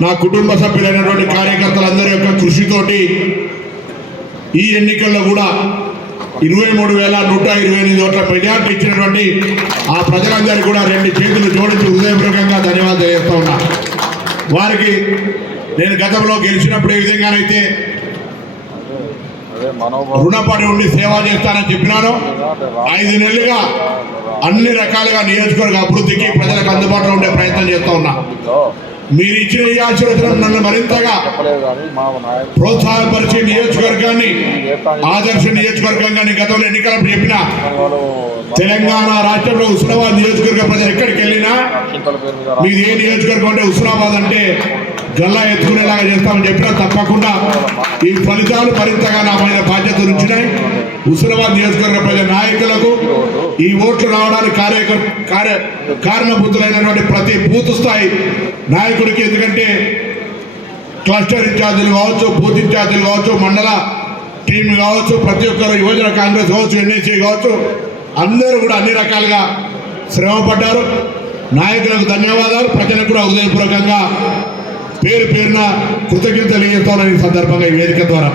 నా కుటుంబ సభ్యులైనటువంటి కార్యకర్తలందరి యొక్క కృషితోటి ఈ ఎన్నికల్లో కూడా ఇరవై మూడు వేల నూట ఇరవై ఎనిమిది ఓట్ల మెజార్టీ ఇచ్చినటువంటి ఆ ప్రజలందరికీ కూడా రెండు చేతులు జోడించి హృదయపూర్వకంగా ధన్యవాదాలు తెలియజేస్తా ఉన్నా. వారికి నేను గతంలో గెలిచినప్పుడు ఏ విధంగానైతే రుణపడి ఉండి సేవ చేస్తానని చెప్పినాను ఐదు నెలలుగా అన్ని రకాలుగా నియోజకవర్గ అభివృద్ధికి ప్రజలకు అందుబాటులో ఉండే ప్రయత్నం చేస్తూ ఉన్నా. మీరు ఇచ్చిన ఈ ఆశీర్వచనం నన్ను మరింతగా ప్రోత్సాహపరిచి నియోజకవర్గాన్ని ఆదర్శ నియోజకవర్గంగా గతంలో ఎన్నికలప్పుడు చెప్పిన తెలంగాణ రాష్ట్రంలో హుస్నాబాద్ నియోజకవర్గ ప్రజలు ఎక్కడికి వెళ్ళినా అక్షింతల పేరు మీద రా- మీది ఏ నియోజకవర్గం అంటే హుస్నాబాద్ అంటే గల్లా ఎత్తుకునేలాగా చేస్తామని చెప్పినా తప్పకుండా ఈ ఫలితాలు మరింతగా నా మీద బాధ్యత ఉంచినాయి. హుస్నాబాద్ నియోజకవర్గ ప్రజల నాయకులకు ఈ ఓట్లు రావడానికి కార్యకర్ కార్య కారణభూతులైనటువంటి ప్రతి బూత్ స్థాయి నాయకుడికి ఎందుకంటే క్లస్టర్ ఇన్ఛార్జీలు కావచ్చు బూత్ ఇన్ఛార్జీలు కావచ్చు మండల టీం కావచ్చు ప్రతి ఒక్కరు యువజన కాంగ్రెస్ కావచ్చు ఎన్ఏసీ కావచ్చు అందరూ కూడా అన్ని రకాలుగా శ్రమ పడ్డారు నాయకులకు ధన్యవాదాలు. ప్రజలకు కూడా హృదయపూర్వకంగా పేరు పేరున కృతజ్ఞతలు తెలియజేస్తానని ఈ సందర్భంగా ఈ వేదిక ద్వారా.